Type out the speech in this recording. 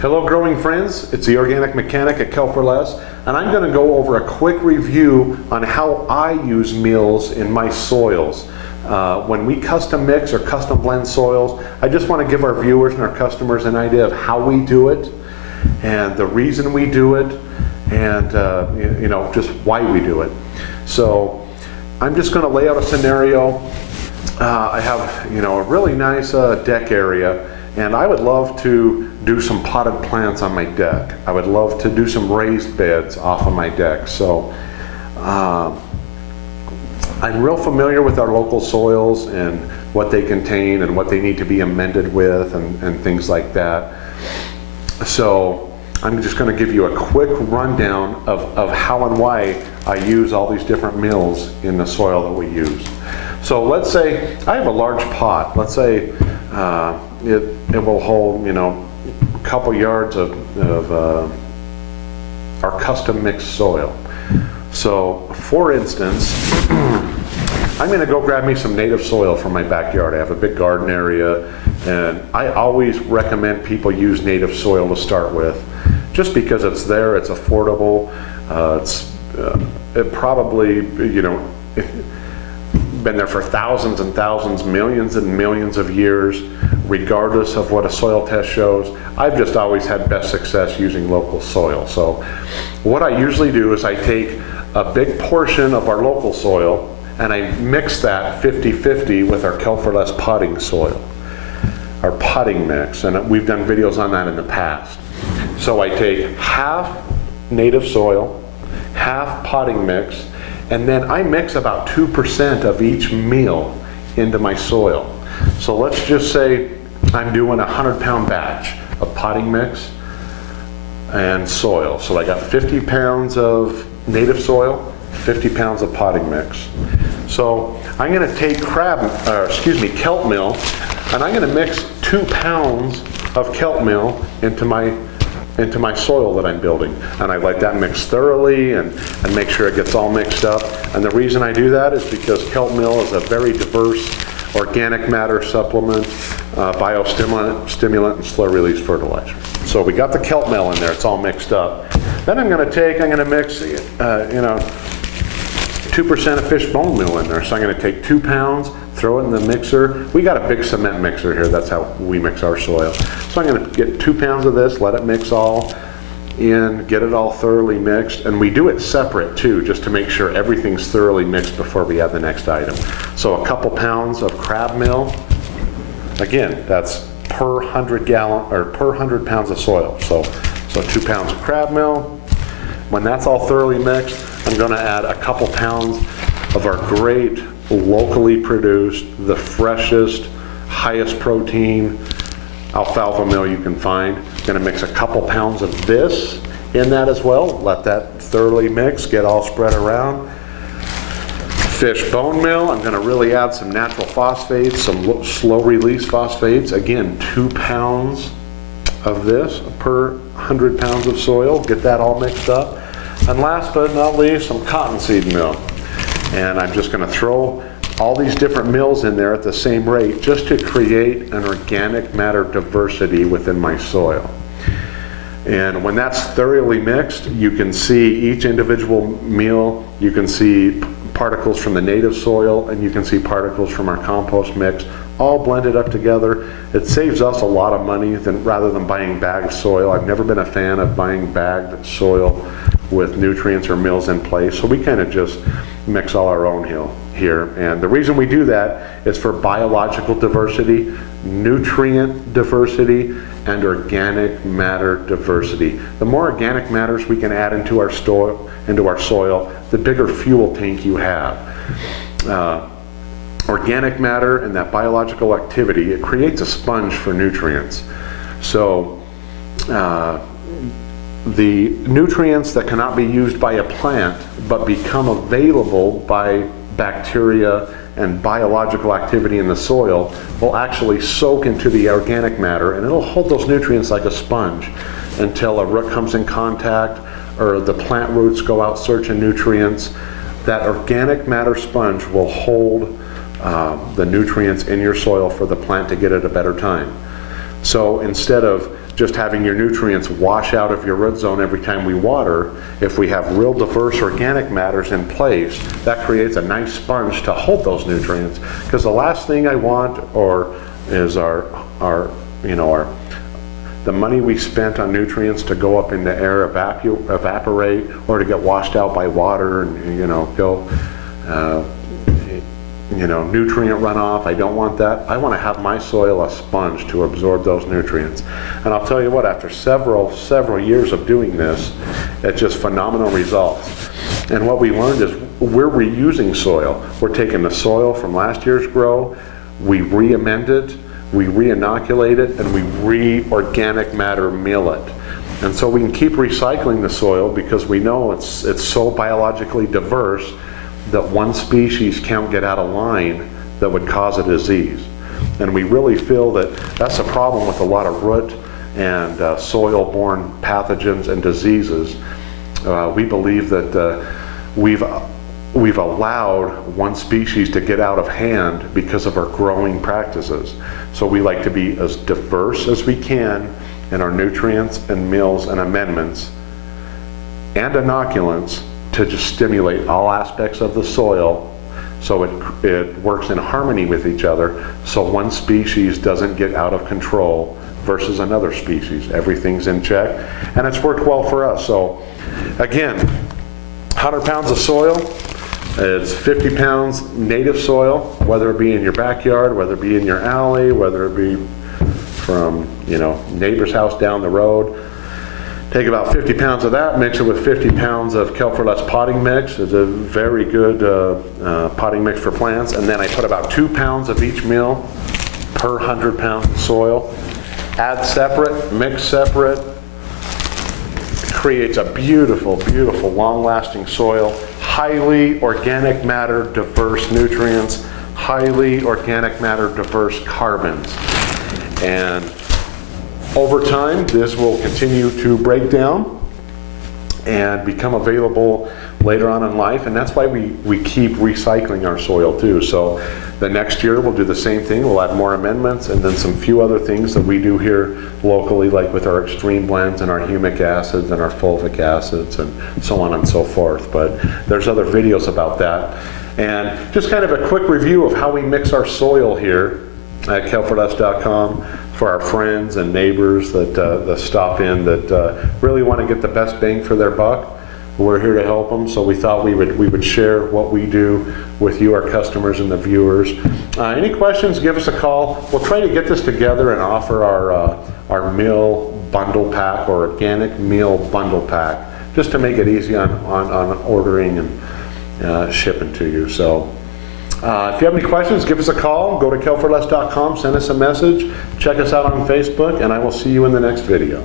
Hello growing friends, it's the Organic Mechanic at Kel4Less, and I'm going to go over a quick review on how I use meals in my soils. When we custom mix or custom blend soils, I just want to give our viewers and our customers an idea of how we do it and the reason we do it and just why we do it. So I'm just going to lay out a scenario. I have a really nice deck area, and I would love to do some potted plants on my deck. I would love to do some raised beds off of my deck. So I'm real familiar with our local soils and what they contain and what they need to be amended with and things like that. So I'm just going to give you a quick rundown of how and why I use all these different mills in the soil that we use. So let's say I have a large pot. Let's say it will hold a couple yards of our custom mixed soil. So for instance, I'm going to go grab me some native soil from my backyard. I have a big garden area, and I always recommend people use native soil to start with, just because it's there, it's affordable, it probably been there for thousands and thousands, millions and millions of years, regardless of what a soil test shows. I've just always had best success using local soil. So what I usually do is I take a big portion of our local soil and I mix that 50-50 with our Kel4Less potting soil, our potting mix, and we've done videos on that in the past. So I take half native soil, half potting mix, and then I mix about 2% of each meal into my soil. So let's just say I'm doing a 100-pound batch of potting mix and soil. So I got 50 pounds of native soil, 50 pounds of potting mix. So I'm going to take kelp meal, and I'm going to mix 2 pounds of kelp meal into my soil that I'm building. And I let that mix thoroughly and make sure it gets all mixed up. And the reason I do that is because kelp meal is a very diverse organic matter supplement, biostimulant, and slow release fertilizer. So we got the kelp meal in there, it's all mixed up. Then I'm going to mix 2% of fish bone meal in there. So I'm going to take 2 pounds, throw it in the mixer. We got a big cement mixer here, that's how we mix our soil. So I'm going to get 2 pounds of this, let it mix all in, get it all thoroughly mixed, and we do it separate too, just to make sure everything's thoroughly mixed before we add the next item. So a couple pounds of crab meal, again, that's per 100 pounds of soil. So 2 pounds of crab meal. When that's all thoroughly mixed, I'm going to add a couple pounds of our great locally produced, the freshest, highest protein alfalfa meal you can find. I'm going to mix a couple pounds of this in that as well. Let that thoroughly mix, get all spread around. Fish bone meal, I'm going to really add some natural phosphates, some slow release phosphates. Again, 2 pounds of this per 100 pounds of soil. Get that all mixed up. And last but not least, some cottonseed meal. And I'm just going to throw all these different meals in there at the same rate just to create an organic matter diversity within my soil. And when that's thoroughly mixed, you can see each individual meal, you can see particles from the native soil, and you can see particles from our compost mix, all blended up together. It saves us a lot of money rather than buying bagged soil. I've never been a fan of buying bagged soil with nutrients or mills in place, so we kind of just mix all our own here. And the reason we do that is for biological diversity, nutrient diversity, and organic matter diversity. The more organic matters we can add into our soil, the bigger fuel tank you have. Organic matter and that biological activity, it creates a sponge for nutrients. So the nutrients that cannot be used by a plant but become available by bacteria and biological activity in the soil will actually soak into the organic matter, and it'll hold those nutrients like a sponge until a root comes in contact or the plant roots go out searching nutrients. That organic matter sponge will hold the nutrients in your soil for the plant to get at a better time. So instead of just having your nutrients wash out of your root zone every time we water. If we have real diverse organic matters in place, that creates a nice sponge to hold those nutrients. Because the last thing I want is the money we spent on nutrients to go up in the air, evaporate, or to get washed out by water and nutrient runoff. I don't want that. I want to have my soil a sponge to absorb those nutrients. And I'll tell you what, after several years of doing this, it's just phenomenal results. And what we learned is we're reusing soil. We're taking the soil from last year's grow, we re-amend it, we re-inoculate it, and we re-organic matter mill it. And so we can keep recycling the soil because we know it's so biologically diverse that one species can't get out of line that would cause a disease. And we really feel that that's a problem with a lot of root and soil-borne pathogens and diseases. We believe that we've allowed one species to get out of hand because of our growing practices. So we like to be as diverse as we can in our nutrients and mills and amendments and inoculants to just stimulate all aspects of the soil so it works in harmony with each other, so one species doesn't get out of control versus another species. Everything's in check, and it's worked well for us. So again, 100 pounds of soil, it's 50 pounds native soil, whether it be in your backyard, whether it be in your alley, whether it be from neighbor's house down the road. Take about 50 pounds of that, mix it with 50 pounds of Kelp for Less potting mix. It's a very good potting mix for plants. And then I put about 2 pounds of each meal per 100 pounds of soil. Add separate, mix separate. Creates a beautiful, beautiful, long-lasting soil. Highly organic matter, diverse nutrients. Highly organic matter, diverse carbons. And over time, this will continue to break down and become available later on in life, and that's why we keep recycling our soil too. So the next year we'll do the same thing. We'll add more amendments and then some few other things that we do here locally, like with our extreme blends and our humic acids and our fulvic acids and so on and so forth. But there's other videos about that. And just kind of a quick review of how we mix our soil here at kelpforless.com for our friends and neighbors that stop in that really want to get the best bang for their buck. We're here to help them, so we thought we would share what we do with you, our customers and the viewers. Any questions, give us a call. We'll try to get this together and offer our meal bundle pack or organic meal bundle pack, just to make it easy on ordering and shipping to you. So if you have any questions, give us a call. Go to kelpforless.com, send us a message, check us out on Facebook, and I will see you in the next video.